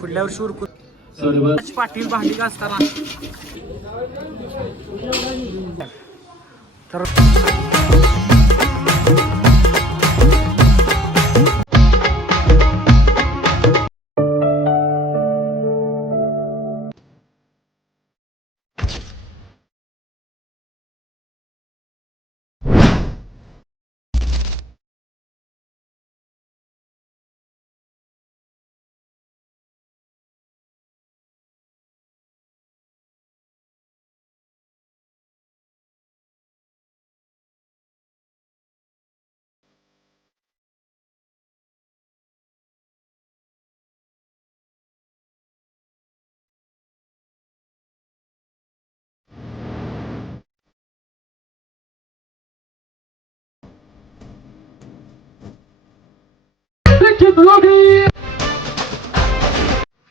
पुढल्या वर्षी उरकून पाटील भांडी घासताना तर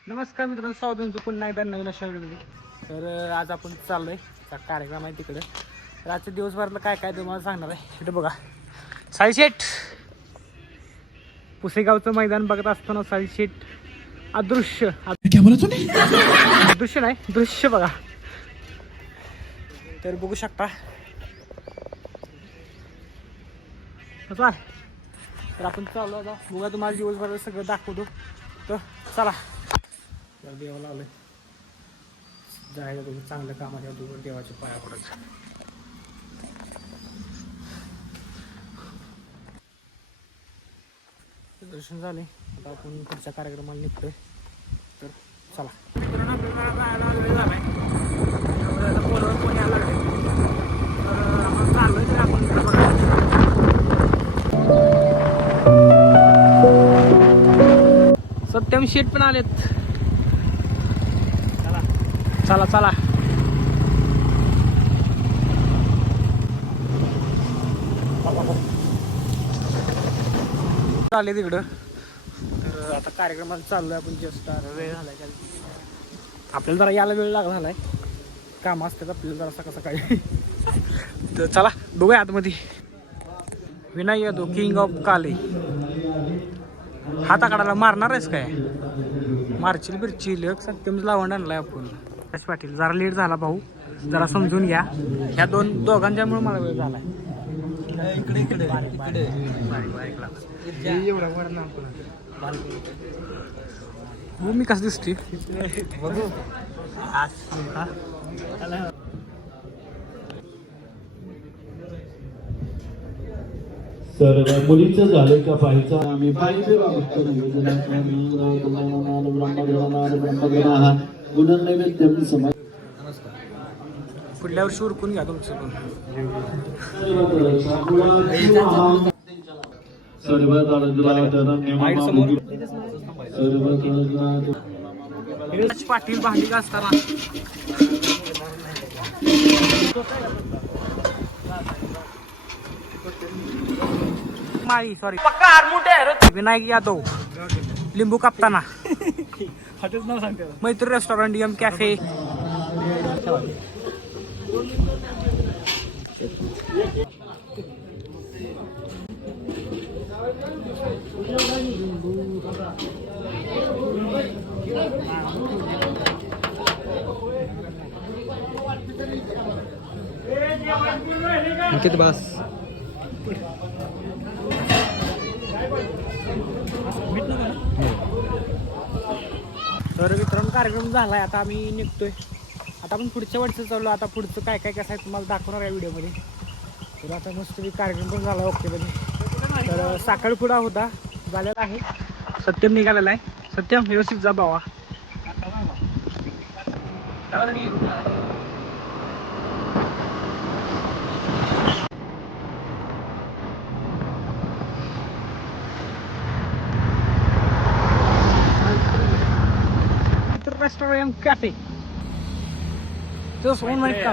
नमस्कार मित्रांनो, स्वागत आहे पुन्हा एकदा नवीन अशा व्हिडिओमध्ये. तर आज आपण चाललोय कार्यक्रम आहे तिकडे. तर आजच्या दिवसभरातलं काय काय तुम्हाला सांगणार आहे. इकडे बघा साईशेठ, पुसेगावचं मैदान बघत असताना साईशेठ अदृश्य अदृश्य नाही दृश्य बघा. तर बघू शकता कसं आहे. तर आपण चाललो आता बघा, तुम्हाला दिवसभरात सगळं दाखवतो. तर चला, देवाला आलोय जायला. तुम्ही चांगलं कामाच्या दूर देवाच्या पाया पडायचं. दर्शन झाले, आता आपण पुढच्या कार्यक्रमाला निघतोय. तर चला. सत्यम शेठ पण आलेत. चला चला आले तिकडं. तर आता कार्यक्रमाला चाललोय आपण. जस्ट वेळ झालाय, आपल्याला जरा यायला वेळ लागला झालाय. काम असतात आपल्याला जरा सकाळी. तर चला बघूया आतमध्ये. विनय यादव किंग ऑफ काले. हात आकडाला मारणार आहेस काय? मारचिल बिरचिल सत्यम लावून आणलाय आपण. यश पाटील जरा लेट झाला भाऊ, जरा समजून घ्या. ह्या दोघांच्यामुळे मला वेळ झालाय. इकडे इकडे इकडे मी कसं दिसते तर मुलीचं झालं का पाहायचं. आम्ही पाहिजे पुढल्या वर्षी उरकून घ्या तुमचं पण. पाटील भांडी घासताना माळी सॉरी विनायक यादव लिंबू कापताना मैत्री रेस्टॉरंट एम कॅफे. बस तर मित्रांनो, कार्यक्रम झालाय. आता आम्ही निघतोय. आता आपण पुढच्या वर्षी चाललो. आता पुढचं काय काय कसं आहे तुम्हाला दाखवणार आहे व्हिडिओमध्ये. तर आता मस्त कार्यक्रम पण झाला ओके मध्ये. तर साखरपुडा होता झालेला आहे. सत्यम निघालेला आहे. सत्यम व्यवस्थित जा बावा. रेस्टॉरंट कॅफे तो सोन माहित का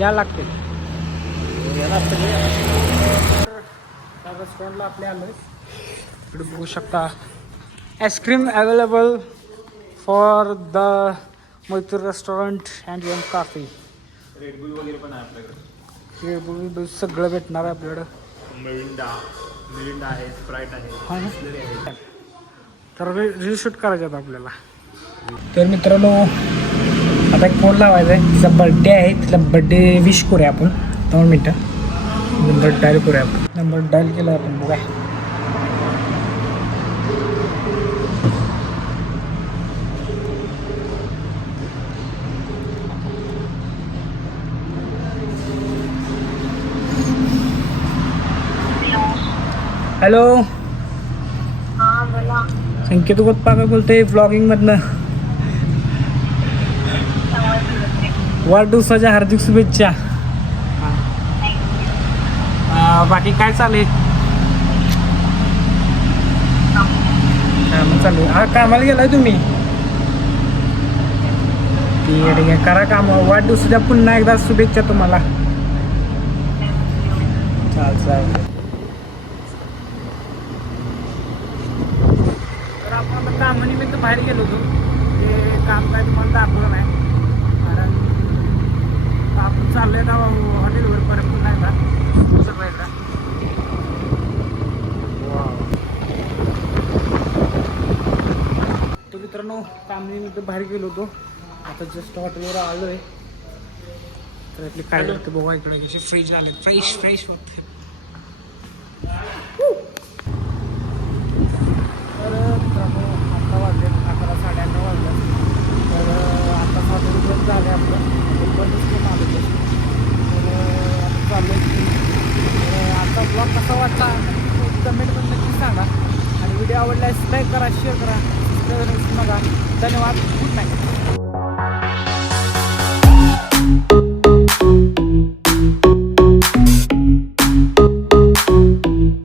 या लागते. रेस्टॉरंटला आपल्या आलोय. इकडे बघू शकता ice cream available for the Maitri restaurant and M cafe. Red Bull वगैरे पण आहे आपल्याकडे. रेडबुल सगळं भेटणार आहे आपल्याकडं. मिरिंडा मिरिंडा आहे, स्प्राईट आहे, हा ना? बिसलरी आहे. तर रील शूट करायचं आता आपल्याला. तर मित्रांनो आता एक फोन लावायचा आहे, तिचा बड्डे आहे, तिला बड्डे विश करूया आपण. 2 मिनटं नंबर डायल करूया आपण. नंबर डायल केला आपण, बघा. हॅलो, हां बोला. संकेत गोत्पामे बोलतोय ब्लॉगिंगमधनं. वाढदिवसाच्या हार्दिक शुभेच्छा. बाकी काय चालेल? काम चालू आहे. हा, कामाला गेलाय तुम्ही? ठीक आहे, करा काम. वाढदिवसाच्या पुन्हा एकदा शुभेच्छा तुम्हाला. चालेल. तर आपण आता कामानिमित्त बाहेर गेलो होतो. ते काम काय तुम्हाला दाखवलं नाही, कारण आपण चाललोय ना हॉटेलवर परत पुन्हा एकदा सगळं एकदा. तर मित्रांनो कामानिमित्त बाहेर गेलो होतो, आता जस्ट हॉटेलवर आलो आहे. तर आपली काय करते बघा, इकडे कशी फ्रीज आले, फ्रेश होते. तर मित्रांनो आता वाजले 11, 11:30 वाजले. तर आता 7 रुपये झाले आपलं, बंदच करून आलो तर आता चालू आहे. तर आता ब्लॉग कसा वाटला कमेंटमध्ये नक्की सांगा, आणि व्हिडिओ आवडल्यास लाईक करा, शेअर करा, सबस्क्राईब करा. धन्यवाद, गुड नाईट.